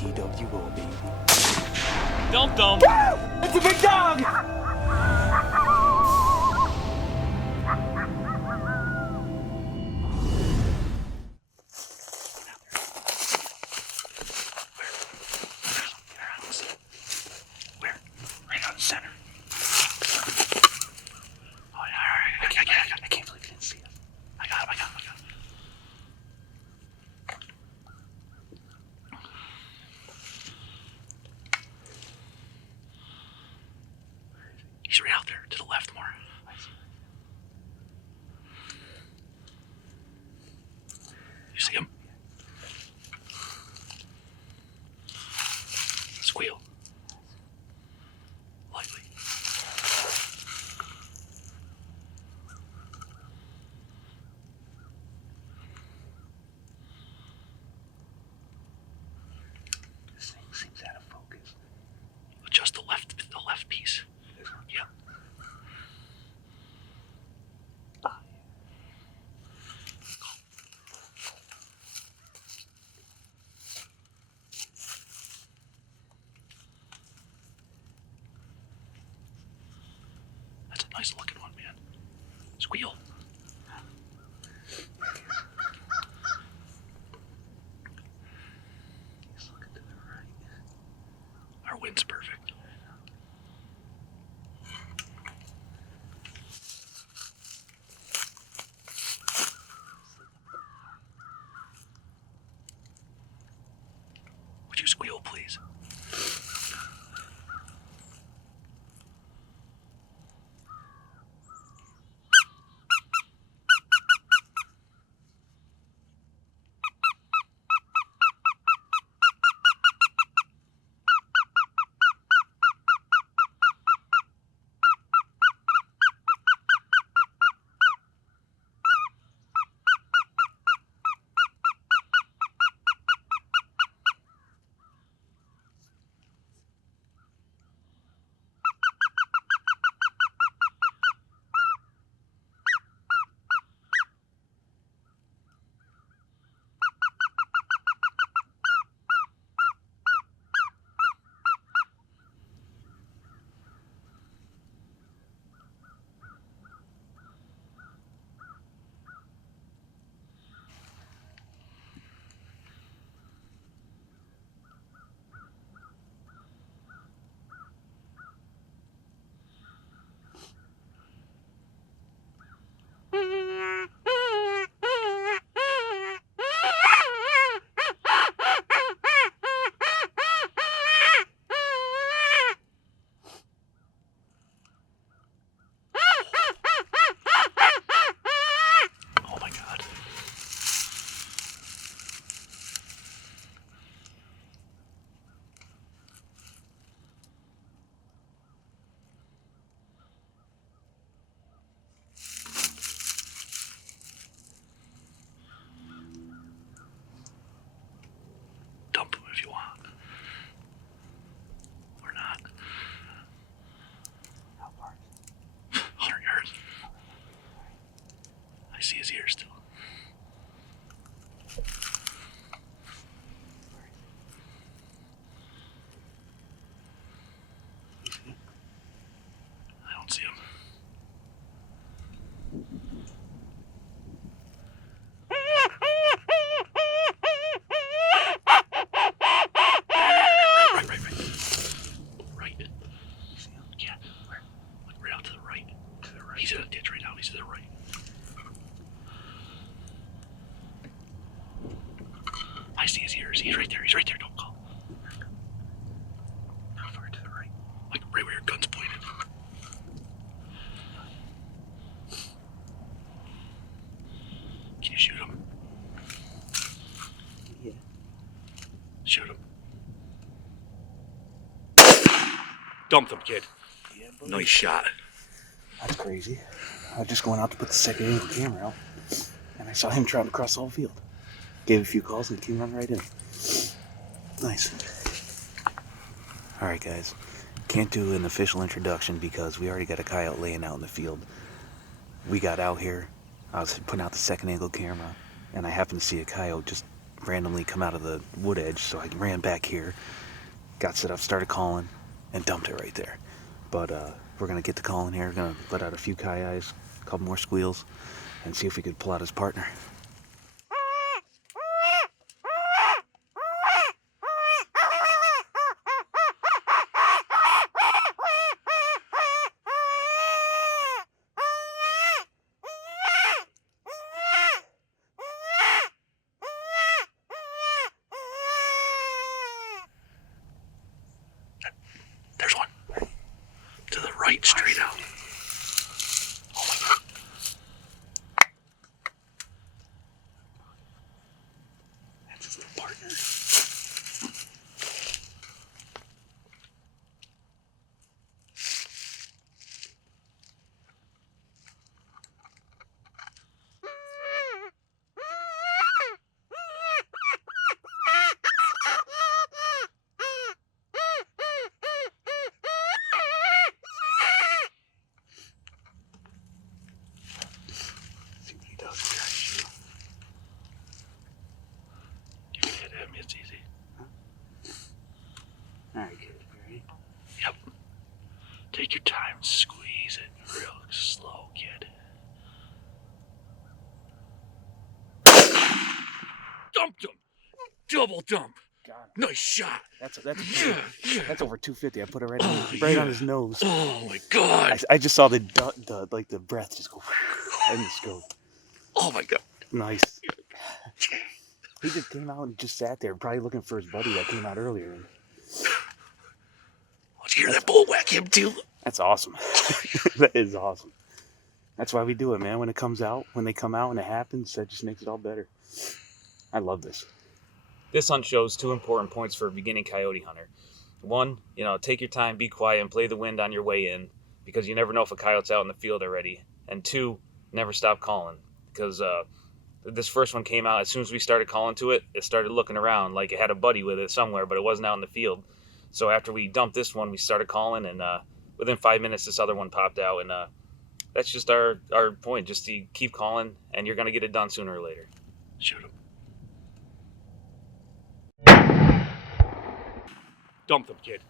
DWO, baby. Dump them. It's a big dog! Center. Oh, yeah, all right. I can't believe you didn't see it. I got him. He's right out there, to the left more. You see him? Squeal. Lightly. This thing seems out of focus. Just the left piece. Yeah. That's a nice looking one, man. Squeal. He's looking to the right. Our wind's perfect. Would you squeal, please? Oh my God. Dump him if you want. Or not. How far? 100 yards. I see his ears still. I don't see him. Right. You see him? Yeah. Where? Like right out to the right. To the right. He's in a ditch right now. He's to the right. I see his ears. He's right there. Don't call. How far to the right? Like right where your gun's pointed. Can you shoot him? Yeah. Shoot him. Dump them, kid. Yeah, buddy. Nice shot. That's crazy. I was just going out to put the second angle camera out, and I saw him trying to cross the whole field. Gave a few calls and he came running right in. Nice. Alright guys, can't do an official introduction because we already got a coyote laying out in the field. We got out here, I was putting out the second angle camera, and I happened to see a coyote just randomly come out of the wood edge, so I ran back here, got set up, started calling, and dumped it right there. But we're gonna get to calling here. We're gonna let out a few coyotes, a couple more squeals, and see if we could pull out his partner. There's one. To the right, straight out. Oh my God. That's his little partner. See what he does here. You can hit him, it's easy. Alright, kid. Ready? Yep. Take your time, squeeze it real slow, kid. Dumped him! Double dump! Got Nice shot! that's over 250. I put it right on his nose. Oh my God! I just saw the breath just go in the scope. Oh my God! Nice. He just came out and just sat there, probably looking for his buddy that came out earlier. Did you hear that bull whack him too? That's awesome. That is awesome. That's why we do it, man. When it comes out, when they come out and it happens, that just makes it all better. I love this. This hunt shows 2 important points for a beginning coyote hunter. 1, take your time, be quiet, and play the wind on your way in, because you never know if a coyote's out in the field already. And 2, never stop calling, because this first one came out, as soon as we started calling to it, it started looking around like it had a buddy with it somewhere, but it wasn't out in the field. So after we dumped this one, we started calling, and within 5 minutes, this other one popped out, and that's just our point, just to keep calling, and you're going to get it done sooner or later. Shoot him. Dump them, kid.